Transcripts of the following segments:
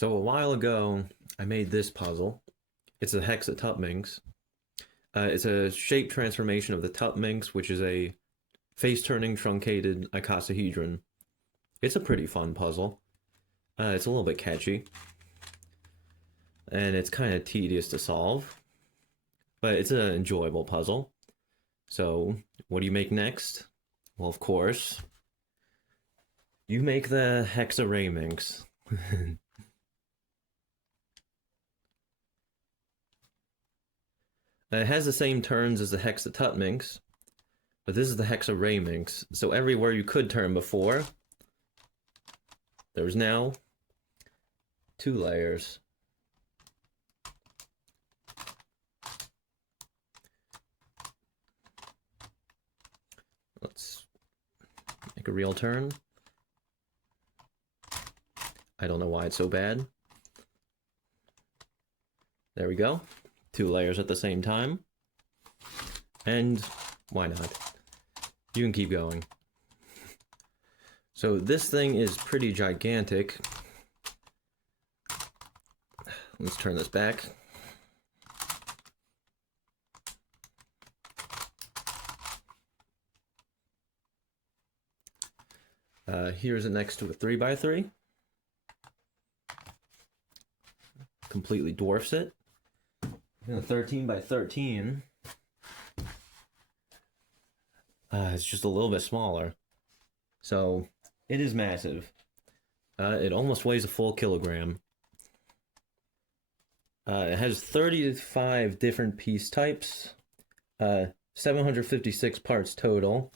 So a while ago, I made this puzzle. It's a Hexatuttminx. It's a shape transformation of the Tuttminx, which is a face-turning truncated icosahedron. It's a pretty fun puzzle. It's a little bit catchy. And it's kind of tedious to solve. But it's an enjoyable puzzle. So, what do you make next? Well, of course, you make the Hexarayminx. It has the same turns as the Hexatuttminx, but this is the Hexarayminx. So everywhere you could turn before, there's now 2 layers. Let's make a real turn. I don't know why it's so bad. There we go. 2 layers at the same time. And why not? You can keep going. So this thing is pretty gigantic. Let's turn this back. Here's it next to a 3x3. Completely dwarfs it. And a 13x13. It's just a little bit smaller. So, it is massive. It almost weighs a full kilogram. It has 35 different piece types, 756 parts total,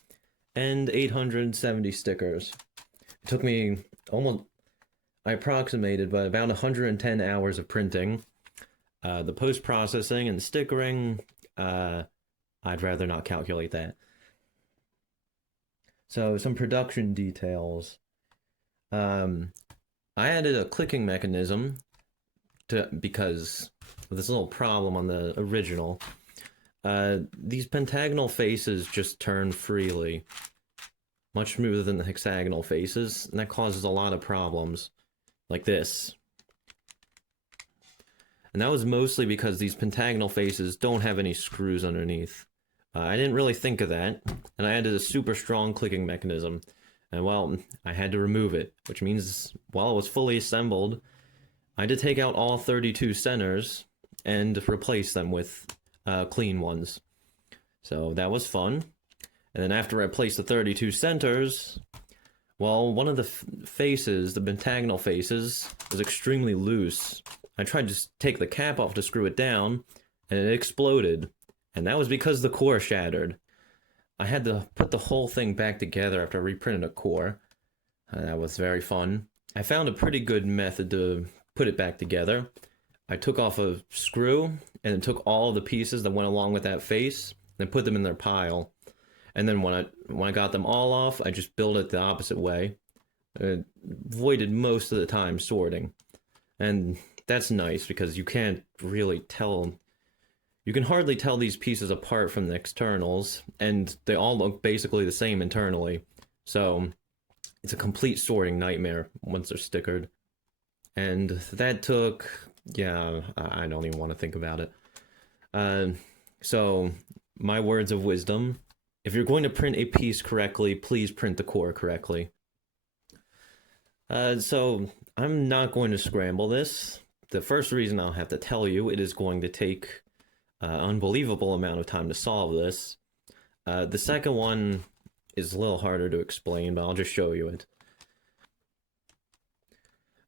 and 870 stickers. It took me I approximated, but about 110 hours of printing. The post-processing and stickering, I'd rather not calculate that. So, some production details. I added a clicking mechanism because of this little problem on the original. These pentagonal faces just turn freely, much smoother than the hexagonal faces, and that causes a lot of problems, like this. And that was mostly because these pentagonal faces don't have any screws underneath. I didn't really think of that, and I added a super strong clicking mechanism. And well, I had to remove it, which means while it was fully assembled, I had to take out all 32 centers and replace them with clean ones. So that was fun. And then after I placed the 32 centers, well, one of the faces, the pentagonal faces, was extremely loose. I tried to take the cap off to screw it down, and it exploded. And that was because the core shattered. I had to put the whole thing back together after I reprinted a core. That was very fun. I found a pretty good method to put it back together. I took off a screw, and then took all the pieces that went along with that face, and put them in their pile. And then when I got them all off, I just built it the opposite way. It avoided most of the time sorting. And that's nice because you can't really tell. You can hardly tell these pieces apart from the externals, and they all look basically the same internally. So it's a complete sorting nightmare once they're stickered. And that took, yeah, I don't even want to think about it. So my words of wisdom: if you're going to print a piece correctly, please print the core correctly. So I'm not going to scramble this. The first reason I'll have to tell you, it is going to take an unbelievable amount of time to solve this. The second one is a little harder to explain, but I'll just show you it.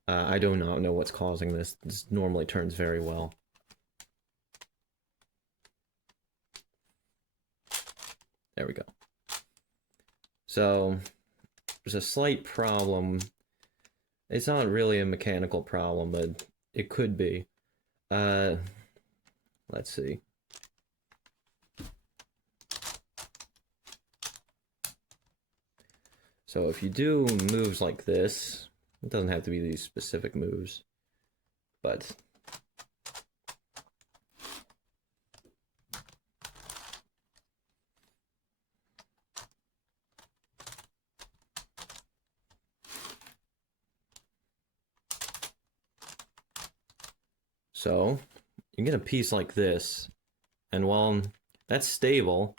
I do not know what's causing this. This normally turns very well. There we go. So, there's a slight problem. It's not really a mechanical problem, but it could be. Let's see. So if you do moves like this, it doesn't have to be these specific moves, but So, you get a piece like this, and while that's stable,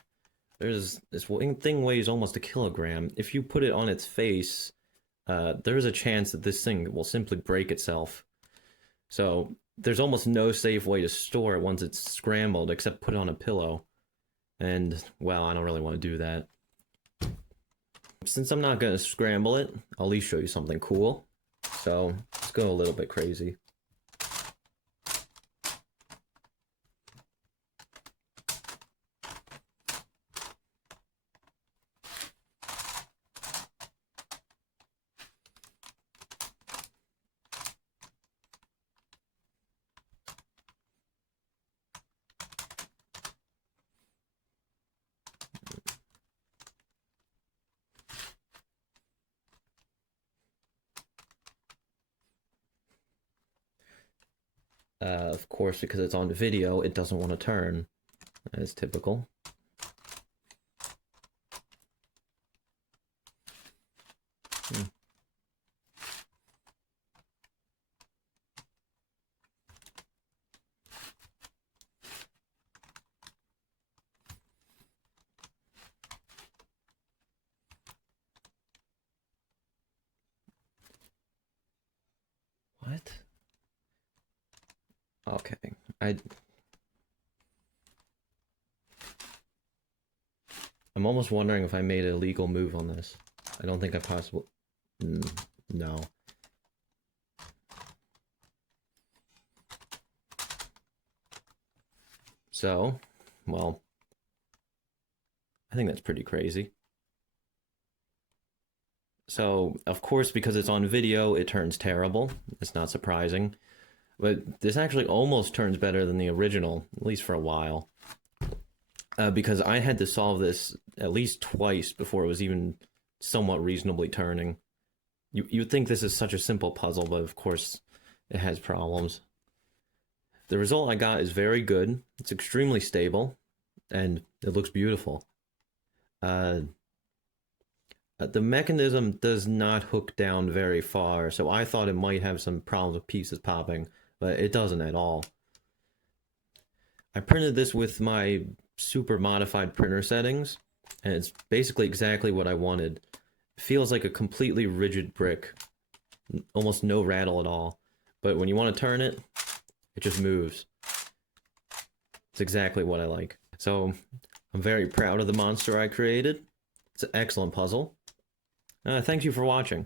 there's this thing weighs almost a kilogram. If you put it on its face, there's a chance that this thing will simply break itself. So, there's almost no safe way to store it once it's scrambled, except put it on a pillow. And, well, I don't really want to do that. Since I'm not going to scramble it, I'll at least show you something cool. So, let's go a little bit crazy. Of course, because it's on video, it doesn't want to turn. That is typical. What? Okay, I'm almost wondering if I made a legal move on this. I don't think I possibly... no. So, well, I think that's pretty crazy. So, of course, because it's on video, it turns terrible. It's not surprising. But this actually almost turns better than the original, at least for a while. Because I had to solve this at least twice before it was even somewhat reasonably turning. You'd think this is such a simple puzzle, but of course it has problems. The result I got is very good. It's extremely stable, and it looks beautiful. The mechanism does not hook down very far, so I thought it might have some problems with pieces popping, but it doesn't at all. I printed this with my super modified printer settings, and it's basically exactly what I wanted. It feels like a completely rigid brick, almost no rattle at all, but when you want to turn it, it just moves. It's exactly what I like. So, I'm very proud of the monster I created. It's an excellent puzzle. Thank you for watching.